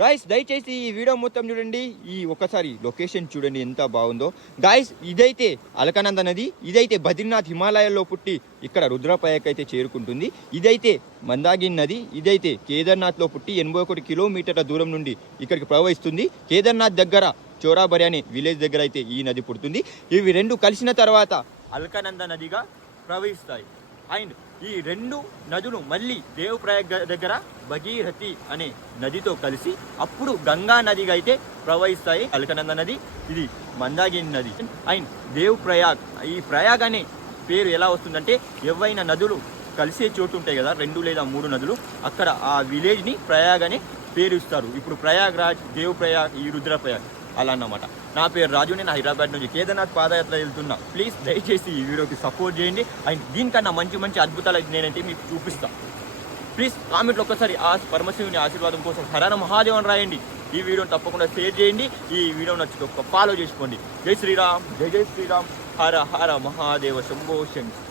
Guys దయచేసి ఈ video మొత్తం చూడండి. ఈ ఒకసారి లొకేషన్ చూడండి ఎంత బాగుందో. గాయస్ ఇదైతే అలకనంద నది, ఇదైతే బద్రీనాథ్ హిమాలయాల్లో పుట్టి ఇక్కడ రుద్రప్రయాగ్ అయితే చేరుకుంటుంది. ఇదైతే మందాకిని నది, ఇదైతే కేదార్నాథ్లో పుట్టి 81 కిలోమీటర్ల దూరం నుండి ఇక్కడికి ప్రవహిస్తుంది. కేదార్నాథ్ దగ్గర చోరాబరి అనే విలేజ్ దగ్గర అయితే ఈ నది పుడుతుంది. ఇవి రెండు కలిసిన తర్వాత అల్కనంద నదిగా ప్రవహిస్తాయి. అండ్ ఈ రెండు నదులు మళ్ళీ దేవప్రయాగ్ దగ్గర భగీరథి అనే నదితో కలిసి అప్పుడు గంగా నదిగా అయితే ప్రవహిస్తాయి. అల్కనంద నది, ఇది మందాకిని నది. అండ్ దేవప్రయాగ్, ఈ ప్రయాగ్ అనే పేరు ఎలా వస్తుందంటే ఏవైనా నదులు కలిసే చోటు ఉంటాయి కదా, 2 లేదా 3 నదులు, అక్కడ ఆ విలేజ్ని ప్రయాగ్ అనే పేరు ఇస్తారు. ఇప్పుడు ప్రయాగ్రాజ్, దేవప్రయాగ్, ఈ రుద్రప్రయాగ్ అలా అన్నమాట. నా పేరు రాజు, నేను హైదరాబాద్ నుంచి కేదార్నాథ్ పాదయాత్ర వెళ్తున్నా. ప్లీజ్ దయచేసి ఈ వీడియోకి సపోర్ట్ చేయండి. అండ్ దీనికన్నా మంచి మంచి అద్భుతాలు అయితే నేనైతే మీకు చూపిస్తాను. ప్లీజ్ కామెంట్లో ఒక్కసారి ఆ పరమశివుని ఆశీర్వాదం కోసం హర మహాదేవ్ అని రాయండి. ఈ వీడియోని తప్పకుండా షేర్ చేయండి. ఈ వీడియో నచ్చితే ఒక్క ఫాలో చేసుకోండి. జై శ్రీరామ్, జై జై శ్రీరామ్, హర హర మహాదేవ శంభో శంకర్.